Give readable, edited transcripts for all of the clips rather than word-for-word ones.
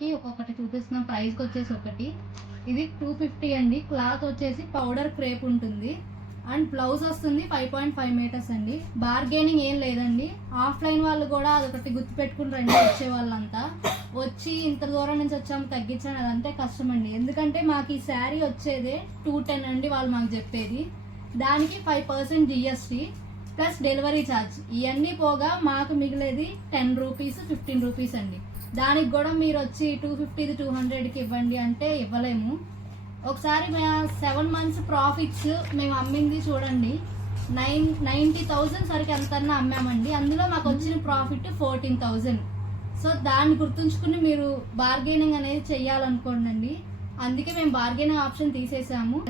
ఒక్కొక్కరికి ఒక్కొక్కటి చూపిస్తున్నాం. ప్రైస్కి వచ్చేసి ఒకటి ఇది 250 అండి. క్లాత్ వచ్చేసి పౌడర్ క్రేప్ ఉంటుంది అండ్ బ్లౌజ్ వస్తుంది 5.5 మీటర్స్ అండి. బార్గెనింగ్ ఏం లేదండి. ఆఫ్లైన్ వాళ్ళు కూడా అదొకటి గుర్తుపెట్టుకుని రండి. వచ్చే వాళ్ళంతా వచ్చి ఇంత దూరం నుంచి వచ్చాము తగ్గించాను అదంటే కష్టం అండి. ఎందుకంటే మాకు ఈ శారీ వచ్చేదే 210 అండి వాళ్ళు మాకు చెప్పేది. దానికి 5% జిఎస్టీ ప్లస్ డెలివరీ ఛార్జ్ ఇవన్నీ పోగా మాకు మిగిలేది 10 రూపీస్ 15 రూపీస్ అండి. దానికి కూడా మీరు వచ్చి 250 200కి ఇవ్వండి అంటే ఇవ్వలేము. ఒకసారి 7 మంత్స్ ప్రాఫిట్స్ మేము అమ్మింది చూడండి. 90,000 సరికి ఎంతన్నా అమ్మామండి. అందులో మాకు వచ్చిన ప్రాఫిట్ 14,000. సో దాన్ని గుర్తుంచుకుని మీరు బార్గెనింగ్ అనేది చెయ్యాలనుకోండి. అందుకే మేము బార్గెనింగ్ ఆప్షన్ తీసేసాము.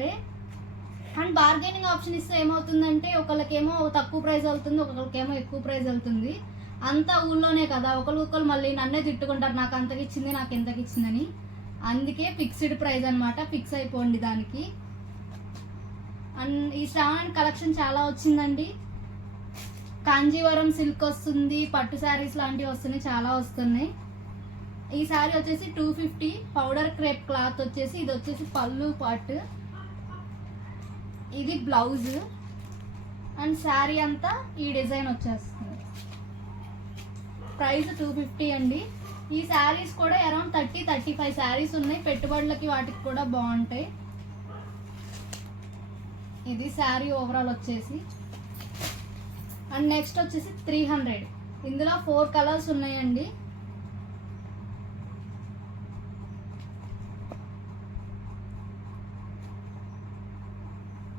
అండ్ బార్గెనింగ్ ఆప్షన్ ఇస్తే ఏమవుతుందంటే ఒకళ్ళకేమో తక్కువ ప్రైస్ అవుతుంది, ఒకరికేమో ఎక్కువ ప్రైస్ అవుతుంది. అంతా ఊళ్ళోనే కదా, ఒకరు మళ్ళీ నన్నే తిట్టుకుంటారు నాకు అంతకి ఇచ్చింది నాకు ఎంతకి ఇచ్చిందని. అందుకే ఫిక్స్డ్ ప్రైస్ అనమాట. ఫిక్స్ అయిపోండి దానికి. అండ్ ఈ శ్రావణ కలెక్షన్ చాలా వచ్చిందండి. కాంజీవరం సిల్క్ వస్తుంది, పట్టు శారీస్ లాంటివి వస్తున్నాయి, చాలా వస్తున్నాయి. ఈ శారీ వచ్చేసి 250 పౌడర్ క్రేప్ క్లాత్ వచ్చేసి ఇది వచ్చేసి పళ్ళు పార్ట్, ఇది బ్లౌజ్ అండ్ శారీ అంతా ఈ డిజైన్ వచ్చేస్తుంది. ప్రైస్ 250 అండి. ఈ శారీస్ కూడా అరౌండ్ 30-35 శారీస్ ఉన్నాయి. పెట్టుబడులకి వాటికి కూడా బాగుంటాయి. ఇది శారీ ఓవరాల్ వచ్చేసి. అండ్ నెక్స్ట్ వచ్చేసి 300. ఇందులో 4 కలర్స్ ఉన్నాయండి.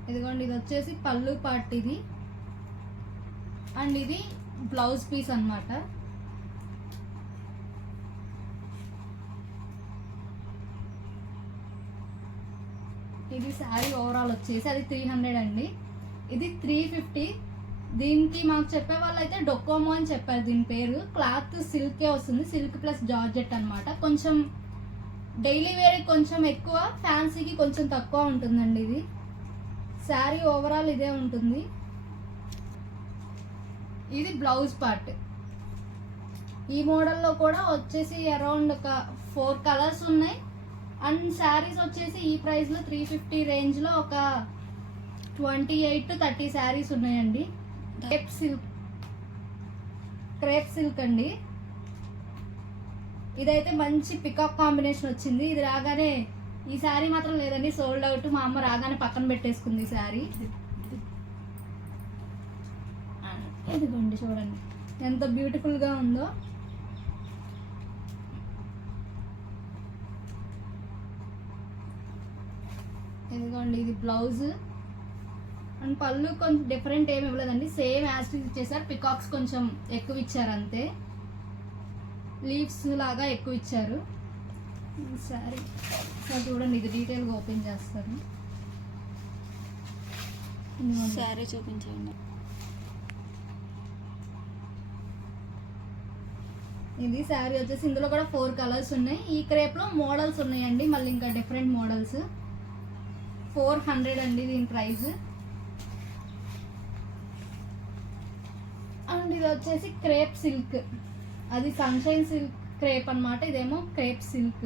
ఇదిగోండి, ఇది వచ్చేసి పళ్ళు పార్ట్ ఇది అండ్ ఇది బ్లౌజ్ పీస్ అన్నమాట. ఇది శారీ ఓవరాల్ వచ్చేసి అది 300 అండి. ఇది 350. దీనికి మాకు చెప్పే వాళ్ళు అయితే డొకోమో అని చెప్పారు. దీని పేరు క్లాత్ సిల్కే వస్తుంది, సిల్క్ ప్లస్ జార్జెట్ అనమాట. కొంచెం డైలీ వేర్ కొంచెం ఎక్కువ, ఫ్యాన్సీకి కొంచెం తక్కువ ఉంటుందండి. ఇది శారీ ఓవరాల్ ఇదే ఉంటుంది. ఇది బ్లౌజ్ పార్ట్. ఈ మోడల్లో కూడా వచ్చేసి అరౌండ్ ఒక 4 కలర్స్ ఉన్నాయి. అండ్ శారీస్ వచ్చేసి ఈ ప్రైస్లో 350 రేంజ్లో ఒక 28-30 శారీస్ ఉన్నాయండి. క్రేప్ సిల్క్ అండి. ఇదైతే మంచి పికాక్ కాంబినేషన్ వచ్చింది. ఇది రాగానే ఈ శారీ మాత్రం లేదండి, సోల్డ్ అవుట్. మా అమ్మ రాగానే పక్కన పెట్టేసుకుంది ఈ శారీ. ఇదిగోండి చూడండి ఎంత బ్యూటిఫుల్గా ఉందో. ఇదిగోండి ఇది బ్లౌజ్ అండ్ పళ్ళు కొంచెం డిఫరెంట్ ఏమి ఇవ్వలేదండి, సేమ్ యాజ్ ఇచ్చేసారు. పికాక్స్ కొంచెం ఎక్కువ ఇచ్చారు అంతే, లీవ్స్ లాగా ఎక్కువ ఇచ్చారు. సరే చూడండి, ఇది డీటెయిల్గా ఓపెన్ చేస్తాను. శారీ చూపించండి. ఇది శారీ వచ్చేసి ఇందులో కూడా 4 కలర్స్ ఉన్నాయి. ఈ క్రేప్లో మోడల్స్ ఉన్నాయండి, మళ్ళీ ఇంకా డిఫరెంట్ మోడల్స్. 400 అండి దీని ప్రైస్. అండ్ ఇది వచ్చేసి క్రేప్ సిల్క్, అది సన్షైన్ సిల్క్ క్రేప్ అన్నమాట. ఇదేమో క్రేప్ సిల్క్.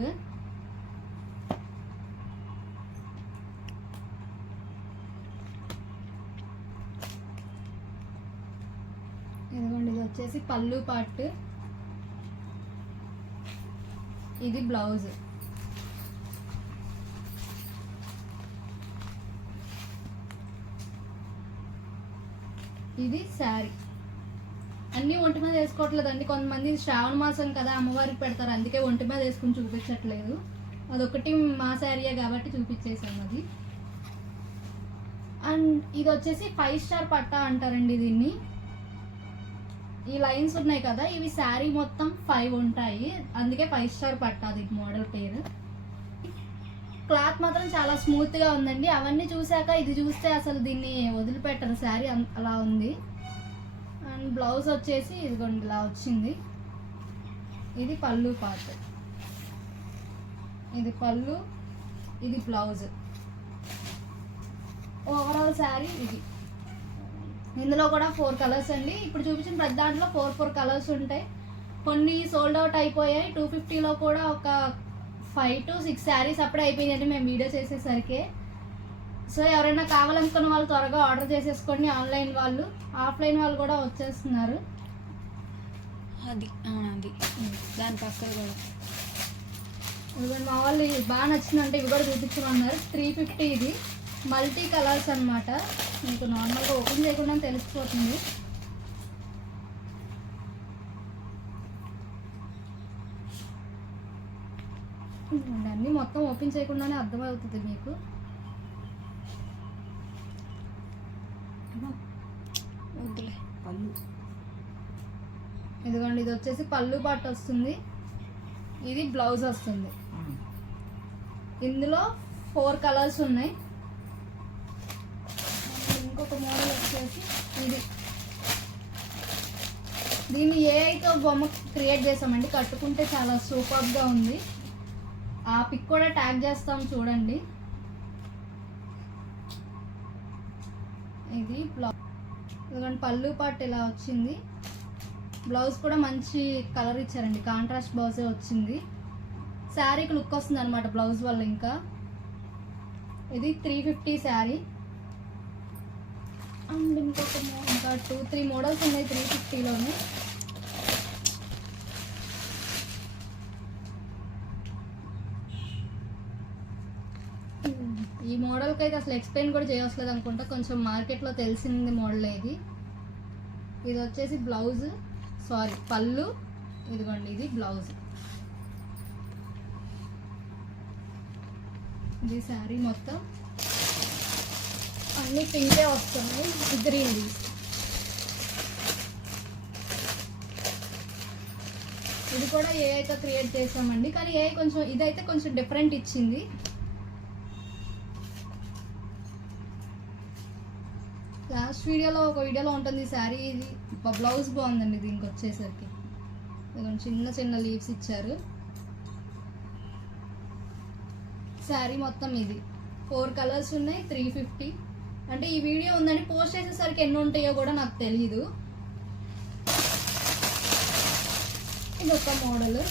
ఇదిగోండి ఇది వచ్చేసి పళ్ళు పార్ట్, ఇది బ్లౌజ్. ఇది శారీ. అన్నీ ఒంటి మీద వేసుకోవట్లేదండి. కొంతమంది శ్రావణ మాసం కదా అమ్మవారికి పెడతారు, అందుకే ఒంటి మీద వేసుకుని చూపించట్లేదు. అదొకటి మా శారీయే కాబట్టి చూపించేసాము అది. అండ్ ఇది వచ్చేసి 5 స్టార్ పట్టా అంటారండి దీన్ని. ఈ లైన్స్ ఉన్నాయి కదా, ఇవి శారీ మొత్తం 5 ఉంటాయి, అందుకే 5 స్టార్ పట్టా దీని మోడల్ పేరు. క్లాత్ మాత్రం చాలా స్మూత్గా ఉందండి. అవన్నీ చూసాక ఇది చూస్తే అసలు దీన్ని వదిలిపెట్టరు, శారీ అలా ఉంది. అండ్ బ్లౌజ్ వచ్చేసి ఇదిగోండి ఇలా వచ్చింది. ఇది పళ్ళు పార్ట్, ఇది పళ్ళు, ఇది బ్లౌజ్. ఓవరాల్ శారీ ఇది. ఇందులో కూడా 4 కలర్స్ అండి. ఇప్పుడు చూపించిన ప్రతి దాంట్లో 4 కలర్స్ ఉంటాయి. కొన్ని సోల్డ్ అవుట్ అయిపోయాయి. 250లో కూడా ఒక 5 to 6 శారీస్ అప్పుడే అయిపోయినాయండి మేము వీడియో చేసేసరికి. సో ఎవరైనా కావాలనుకున్న వాళ్ళు త్వరగా ఆర్డర్ చేసేసుకోండి. ఆన్లైన్ వాళ్ళు, ఆఫ్లైన్ వాళ్ళు కూడా వచ్చేస్తున్నారు. అది అది దాని పక్కన కూడా ఇదిగోండి మా వాళ్ళు బాగా నచ్చిందంటే ఇవి కూడా చూపించమన్నారు. 350 ఇది మల్టీ కలర్స్ అన్నమాట. మీకు నార్మల్గా ఓపెన్ చేయకుండా తెలిసిపోతుంది. అన్నీ మొత్తం ఓపెన్ చేయకుండానే అర్థమవుతుంది మీకు. వద్దులే. పళ్ళు ఇదిగోండి ఇది వచ్చేసి పళ్ళు పాటు వస్తుంది. ఇది బ్లౌజ్ వస్తుంది. ఇందులో 4 కలర్స్ ఉన్నాయి. ఇంకొక మోడల్ వచ్చేసి ఇది. దీన్ని ఏఐతో బొమ్మ క్రియేట్ చేసామండి. కట్టుకుంటే చాలా సూపర్గా ఉంది. ఆ పిక్ కూడా ట్యాగ్ చేస్తాం చూడండి. ఇది బ్లౌజ్. ఇదిగోండి పళ్ళు పాటు ఇలా వచ్చింది. బ్లౌజ్ కూడా మంచి కలర్ ఇచ్చారండి. కాంట్రాస్ట్ బ్లౌజే వచ్చింది. శారీకి లుక్ వస్తుంది అనమాట బ్లౌజ్ వల్ల. ఇంకా ఇది 350 శారీ. అండ్ ఇంకొక ఇంకా 2-3 మోడల్స్ ఉన్నాయి 350లోనే. ఈ మోడల్కి అయితే అసలు ఎక్స్ప్లెయిన్ కూడా చేయవసలేదు అనుకుంటా. కొంచెం మార్కెట్లో తెలిసింది మోడల్ ఇది. ఇది వచ్చేసి బ్లౌజ్, సారీ పళ్ళు. ఇదిగోండి ఇది బ్లౌజ్. ఇది శారీ మొత్తం అన్నీ పింకే వస్తున్నాయి. Green leaves. ఇది కూడా ఏఐతో క్రియేట్ చేసామండి. కానీ ఏ కొంచెం ఇదైతే కొంచెం డిఫరెంట్ ఇచ్చింది. లాస్ట్ వీడియోలో ఒక వీడియోలో ఉంటుంది ఈ శారీ. ఇది బ్లౌజ్ బాగుందండి. దీనికి వచ్చేసరికి చిన్న చిన్న లీవ్స్ ఇచ్చారు. శారీ మొత్తం ఇది 4 కలర్స్ ఉన్నాయి. 350. అంటే ఈ వీడియో ఉందని పోస్ట్ చేసేసరికి ఎన్ని ఉంటాయో కూడా నాకు తెలీదు. ఇది ఒక మోడల్.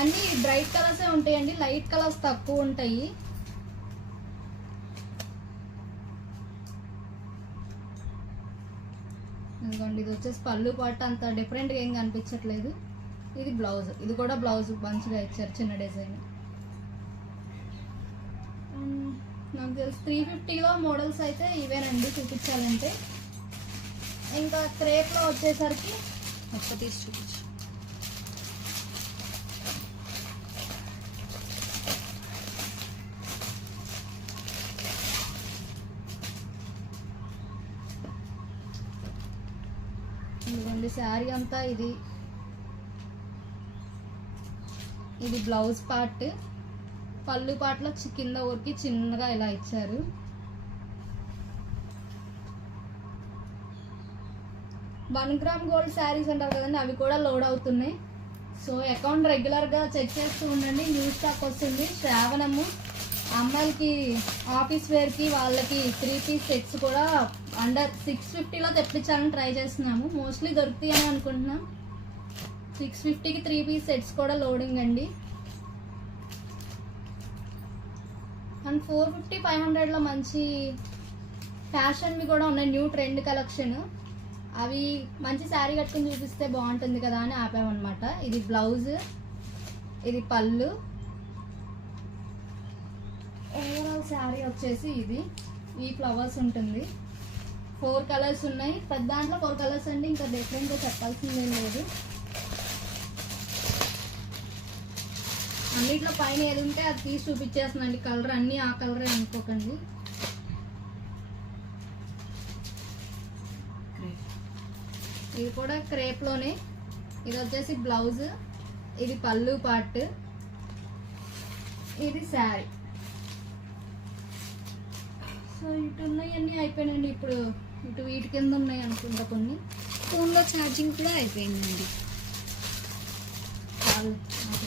అన్నీ బ్రైట్ కలర్సే ఉంటాయండి. లైట్ కలర్స్ తక్కువ ఉంటాయి. ఇదిగోండి ఇది వచ్చేసి పళ్ళు పాట. అంత డిఫరెంట్గా ఏం కనిపించట్లేదు. ఇది బ్లౌజ్. ఇది కూడా బ్లౌజ్ మంచిగా ఇచ్చారు, చిన్న డిజైన్. నాకు తెలిసి 350లో మోడల్స్ అయితే ఇవేనండి చూపించాలంటే. ఇంకా క్రేప్లో వచ్చేసరికి ఒక్క తీసి చూపించు. ఇదిగోండి శారీ అంతా ఇది. ఇది బ్లౌజ్ పార్ట్. పళ్ళు పాటలో కింద ఊరికి చిన్నగా ఇలా ఇచ్చారు. 1 గ్రామ్ గోల్డ్ శారీస్ అంటారు కదండి, అవి కూడా లోడ్ అవుతున్నాయి. సో అకౌంట్ రెగ్యులర్గా చెక్ చేస్తూ ఉండండి. న్యూ స్టాక్ వస్తుంది. శ్రావణము అమ్మాయిలకి ఆఫీస్ వేర్కి వాళ్ళకి 3 పీస్ సెట్స్ కూడా అండర్ 650లో తెప్పించాలని ట్రై చేస్తున్నాము. మోస్ట్లీ దొరుకుతాయి అని అనుకుంటున్నాం. 650కి 3 పీస్ సెట్స్ కూడా లోడింగ్ అండి. అండ్ 450-500లో మంచి ఫ్యాషన్వి కూడా ఉన్నాయి. New trend collection. అవి మంచి శారీ కట్టుకుని చూపిస్తే బాగుంటుంది కదా అని ఆపామన్నమాట. ఇది బ్లౌజ్, ఇది పళ్ళు. ఓవరాల్ శారీ వచ్చేసి ఇది. ఈ ఫ్లవర్స్ ఉంటుంది. 4 కలర్స్ ఉన్నాయి. పెద్ద దాంట్లో 4 కలర్స్ అండి. ఇంకా డిఫరెంట్గా చెప్పాల్సిందేం లేదు. అన్నిట్లో పైన ఏది ఉంటే అది తీసి చూపించేస్తుందండి. కలర్ అన్నీ ఆ కలరే అనుకోకండి. ఇది కూడా క్రేప్లోనే. ఇది వచ్చేసి బ్లౌజ్, ఇది పళ్ళు పార్ట్, ఇది శారీ. సో ఇటు ఉన్నాయన్నీ అయిపోయినాయండి. ఇప్పుడు ఇటు వీటి కింద ఉన్నాయి అనుకుంటా కొన్ని. ఫోన్లో ఛార్జింగ్ కూడా అయిపోయిందండి. చాలు.